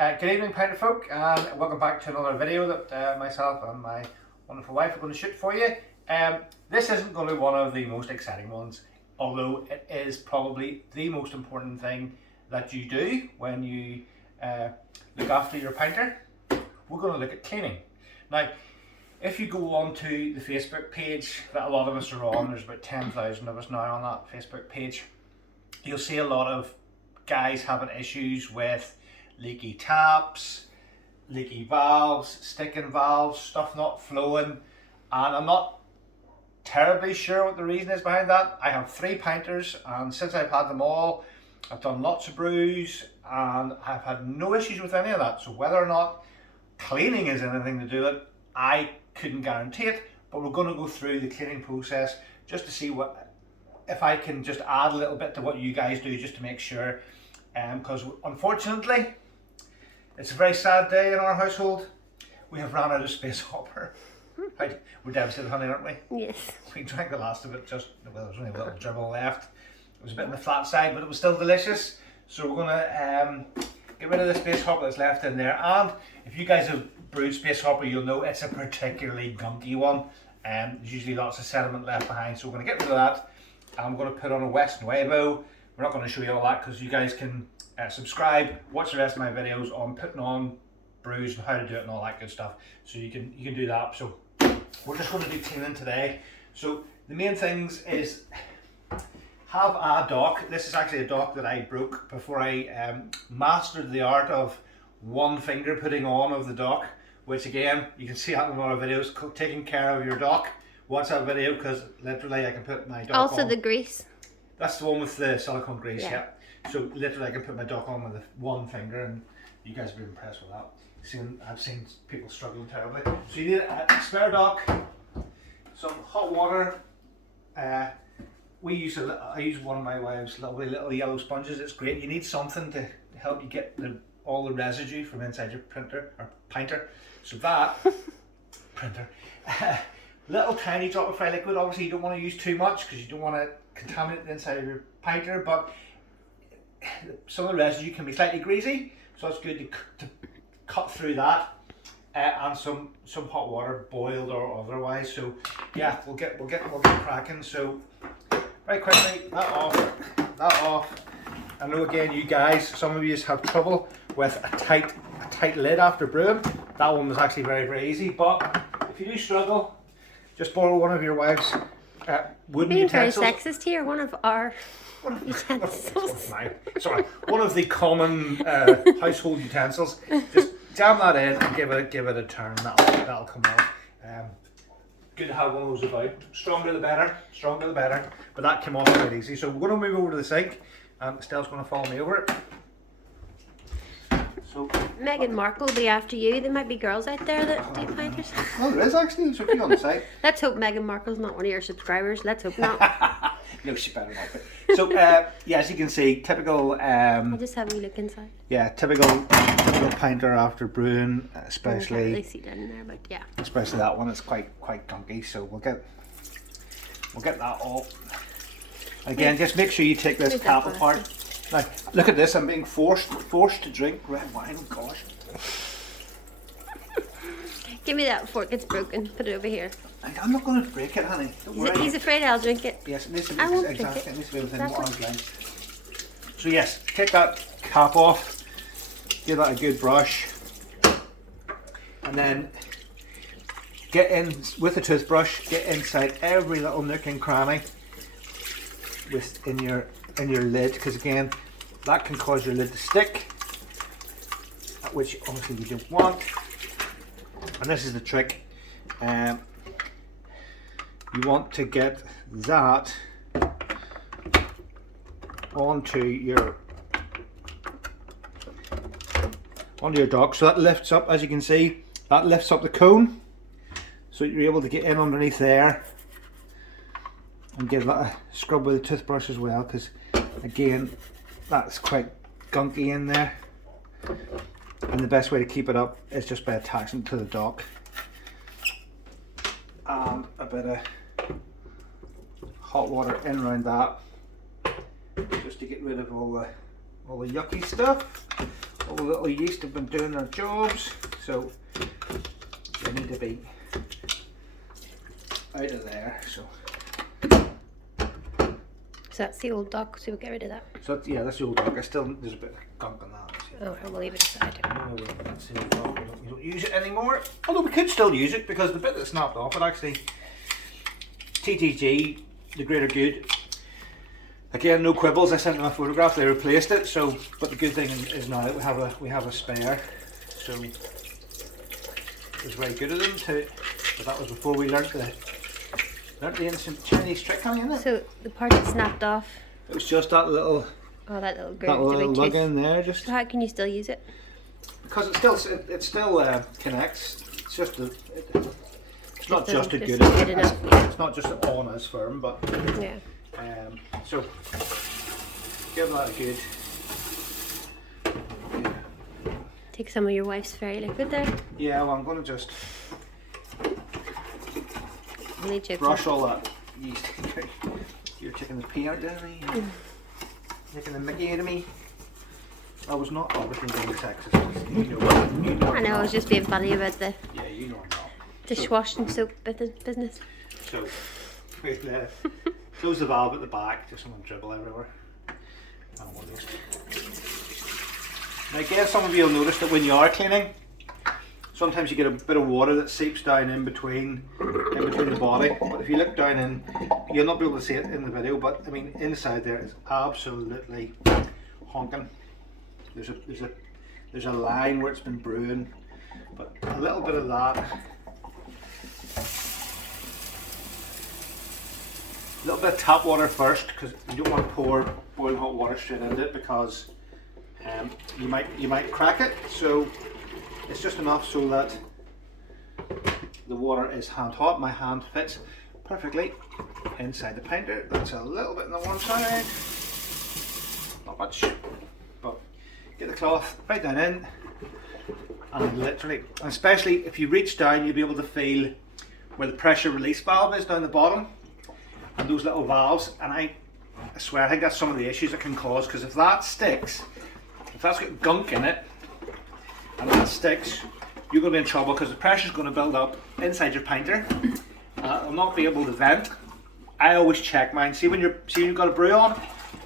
Good evening, Pinter folk, and welcome back to another video that myself and my wonderful wife are going to shoot for you. This isn't going to be one of the most exciting ones, although it is probably the most important thing that you do when you look after your pinter. We're going to look at cleaning. Now, if you go onto the Facebook page that a lot of us are on, there's about 10,000 of us now on that Facebook page, you'll see a lot of guys having issues with leaky taps, leaky valves, sticking valves, stuff not flowing, and I'm not terribly sure what the reason is behind that. I have 3 pinters, and since I've had them all, I've done lots of brews and I've had no issues with any of that. So whether or not cleaning is anything to do with it, I couldn't guarantee it, but we're going to go through the cleaning process just to see if I can just add a little bit to what you guys do, just to make sure, because unfortunately it's a very sad day in our household. We have run out of space hopper. Right, we're devastated, honey, aren't we? Yes. We drank the last of it, well, there was only a little dribble left. It was a bit on the flat side, but it was still delicious. So we're going to get rid of the space hopper that's left in there. And if you guys have brewed space hopper, you'll know it's a particularly gunky one. There's usually lots of sediment left behind, so we're going to get rid of that. I'm going to put on a West Nuevo. We're not going to show you all that because you guys can subscribe, watch the rest of my videos on putting on brews and how to do it and all that good stuff. So you can do that. So we're just going to do cleaning today. So the main things is have a dock. This is actually a dock that I broke before I mastered the art of one finger putting on of the dock, which again you can see out in a lot of videos. Taking care of your dock. Watch that video because literally I can put my dock also on. the grease. That's the one with the silicone grease, Yeah. yeah. So literally I can put my dock on with one finger, and you guys will be impressed with that. I've seen people struggling terribly. So you need a spare dock, some hot water. I use one of my wife's lovely little yellow sponges. It's great. You need something to help you get all the residue from inside your printer or pinter. So that printer. Little tiny drop of fry liquid. Obviously you don't want to use too much because you don't want to contaminate the inside of your pinter, but some of the residue can be slightly greasy, so it's good to cut through that, and some hot water, boiled or otherwise. So yeah, we'll get cracking. So very quickly, that off. I know again you guys, some of you have trouble with a tight lid after brewing. That one was actually very easy, but if you do struggle, just borrow one of your wife's wooden utensils. Being very sexist here, one of our utensils. Sorry, one of the common household utensils. Just jam that in and give it a turn. That'll come off. Good to have one of those about. Stronger the better. But that came off quite easy. So we're going to move over to the sink, and Estelle's going to follow me over it. So Meghan Markle will be after you. There might be girls out there that do pinters. well, there is actually. So be on the site. Let's hope Meghan Markle's not one of your subscribers. Let's hope not. No, she better not be. So yeah, as you can see, typical. I'll just have a wee look inside. Yeah, typical pinter after brewing, especially. I can't really see down in there, but yeah. Especially that one, it's quite gunky. So we'll get that all. Again, just make sure you take this tap apart. Now, look at this. I'm being forced to drink red wine. Oh gosh. Give me that fork. It's broken. Put it over here. I'm not going to break it, honey. Don't worry. He's afraid I'll drink it. Yes, it needs to be I won't drink exactly. it. It needs to be within That's 1 arm's length. So yes, take that cap off. Give that a good brush, and then get in with the toothbrush. Get inside every little nook and cranny in your lid, because again, that can cause your lid to stick, which obviously you don't want. And this is the trick. You want to get that onto your dock, so that lifts up, as you can see, that lifts up the cone, so you're able to get in underneath there and give that a scrub with a toothbrush as well, because again, that's quite gunky in there, and the best way to keep it up is just by attaching it to the dock. And a bit of hot water in around that, just to get rid of all the yucky stuff. all the little yeast have been doing their jobs, so they need to be out of there. So that's the old dog, so we'll get rid of that. So yeah, that's the old dog. There's a bit of gunk on that. Oh, we'll leave it aside. No, that's the old dog. We don't use it anymore. Although we could still use it because the bit that snapped off it actually, TTG, the greater good. Again, no quibbles. I sent them a photograph. They replaced it. So, but the good thing is now that we have a spare. So it was very good of them to. But that was before we learnt the instant Chinese trick coming in it. So the part that snapped off. It was just that little. Oh, that little lug in there. Just. So how can you still use it? Because it still connects. It's just it's not just as good enough. Yeah. It's not just on as firm, but yeah. So give that a good. Take some of your wife's fairy liquid there. Yeah, well, I'm going to just brush all that yeast. You're taking the pee out of me. Making the Mickey out of me. I was not obviously being sexist. You know I know, I was just being funny about the yeah, you know I'm not. dishwashing soap business. So we'll close the valve at the back, just someone dribble everywhere. Now again, some of you will notice that when you are cleaning, sometimes you get a bit of water that seeps down in between the body. But if you look down in, you'll not be able to see it in the video, but I mean inside there is absolutely honking. There's a line where it's been brewing, but a little bit of that, a little bit of tap water first, because you don't want to pour boiling hot water straight into it, because you might crack it. So it's just enough so that the water is hand hot. My hand fits perfectly inside the pinter. That's a little bit on the one side, not much, but get the cloth right down in, and literally, especially if you reach down, you'll be able to feel where the pressure release valve is down the bottom, and those little valves. And I swear, I think that's some of the issues it can cause, because if that sticks, if that's got gunk in it, and that sticks, you're going to be in trouble, because the pressure is going to build up inside your pinter. It'll not be able to vent. I always check mine. See when you've got a brew on,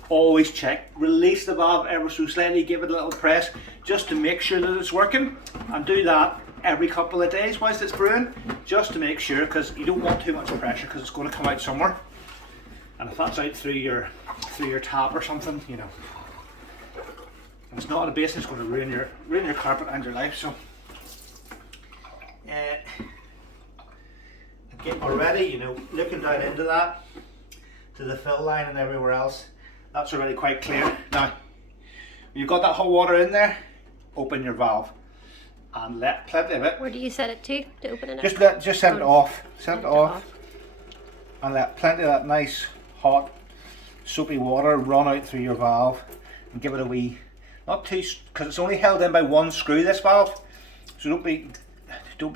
always check. Release the valve ever so slightly, give it a little press, just to make sure that it's working. And do that every couple of days whilst it's brewing, just to make sure, because you don't want too much pressure, because it's going to come out somewhere. And if that's out through your tap or something, you know, it's not on a basin, it's going to ruin your carpet and your life. So again, already, you know, looking down into that, to the fill line and everywhere else, that's already quite clear. Now, when you've got that hot water in there, open your valve and let plenty of it. Where do you set it to open it up? Just set it off. Set it off. And let plenty of that nice hot soapy water run out through your valve, and give it a wee, not too, because it's only held in by one screw, this valve, so don't be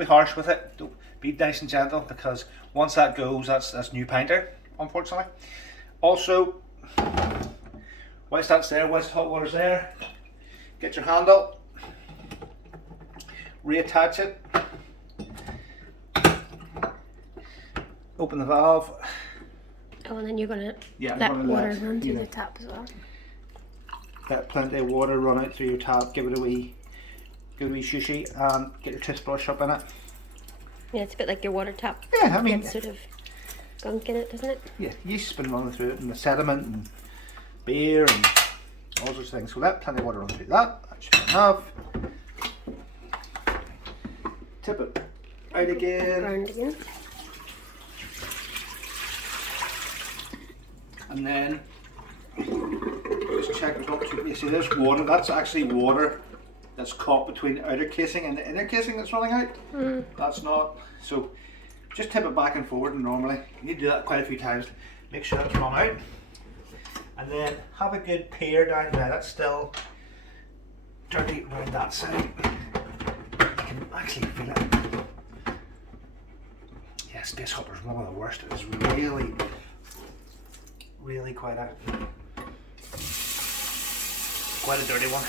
harsh with it. Don't be nice and gentle, because once that goes, that's new pinter, unfortunately. Also, whilst that's there, whilst hot water's there, get your handle, reattach it, open the valve. Oh, and then you're going to let water run through the tap as well. Let plenty of water run out through your tap, give it a wee shushy, and get your toothbrush up in it. Yeah, it's a bit like your water tap. Yeah, I mean, sort of gunk in it, doesn't it? Yeah, yeast's been running through it, and the sediment and beer and all sorts of things. So let plenty of water run through that. That should be enough. Tip it out again. Ground again. And then just check it's not too. You see, there's water. That's actually water that's caught between the outer casing and the inner casing that's running out. That's not. So just tip it back and forward, and normally you need to do that quite a few times. Make sure that's run out. And then have a good peer down there. That's still dirty around that side. You can actually feel it. Yeah, Space Hopper's one of the worst. It's really quite a dirty one.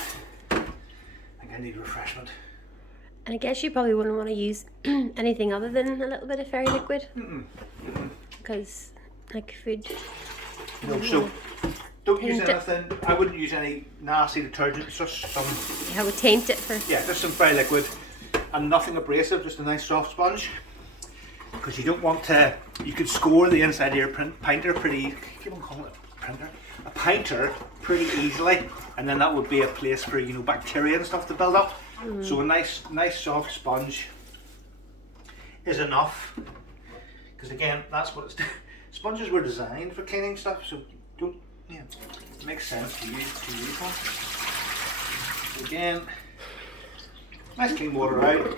need refreshment. And I guess you probably wouldn't want to use anything other than a little bit of fairy liquid. Because, like, food... No, so don't use anything. I wouldn't use any nasty detergent. It's just some... I would taint it first. Yeah, just some fairy liquid and nothing abrasive, just a nice soft sponge. Because you don't want to... You could score the inside of your pinter pretty... Keep on calling it a printer. A pinter pretty easily, and then that would be a place for, you know, bacteria and stuff to build up. So a nice soft sponge is enough, because again, that's what it's sponges were designed for cleaning stuff, so don't, yeah, it makes sense to use one. So again, nice clean water out,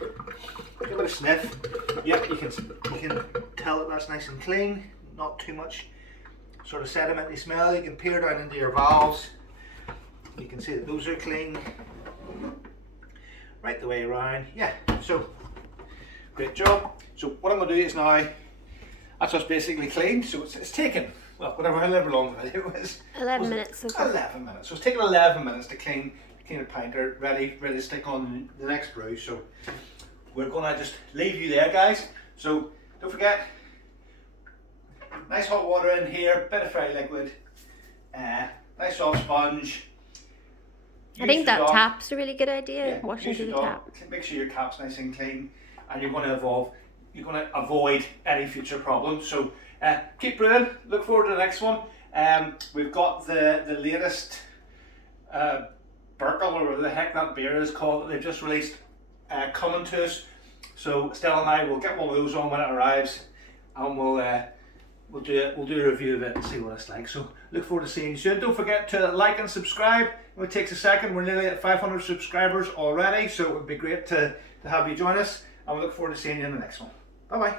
give it a sniff. Yep, you can tell that that's nice and clean, not too much sort of sedimenty smell. You can peer down into your valves, you can see that those are clean right the way around. Yeah, so great job. So what I'm going to do is now, that's us basically cleaned, so it's taken, well, however long the video is. 11 minutes. Okay. 11 minutes. So it's taken 11 minutes to clean a pinter, ready to stick on the next brew. So we're going to just leave you there, guys. So don't forget, nice hot water in here, bit of fairy liquid, nice soft sponge. I think that tap's a really good idea. Yeah, washing through the tap. Make sure your cap's nice and clean, and you're going to avoid any future problems. So keep brewing. Look forward to the next one. We've got the latest Burkle, or whatever the heck that beer is called, that they've just released, coming to us. So Stella and I will get one of those on when it arrives, and we'll do a review of it and see what it's like. So look forward to seeing you soon. Don't forget to like and subscribe. It takes a second. We're nearly at 500 subscribers already, so it would be great to have you join us, and we look forward to seeing you in the next one. Bye bye.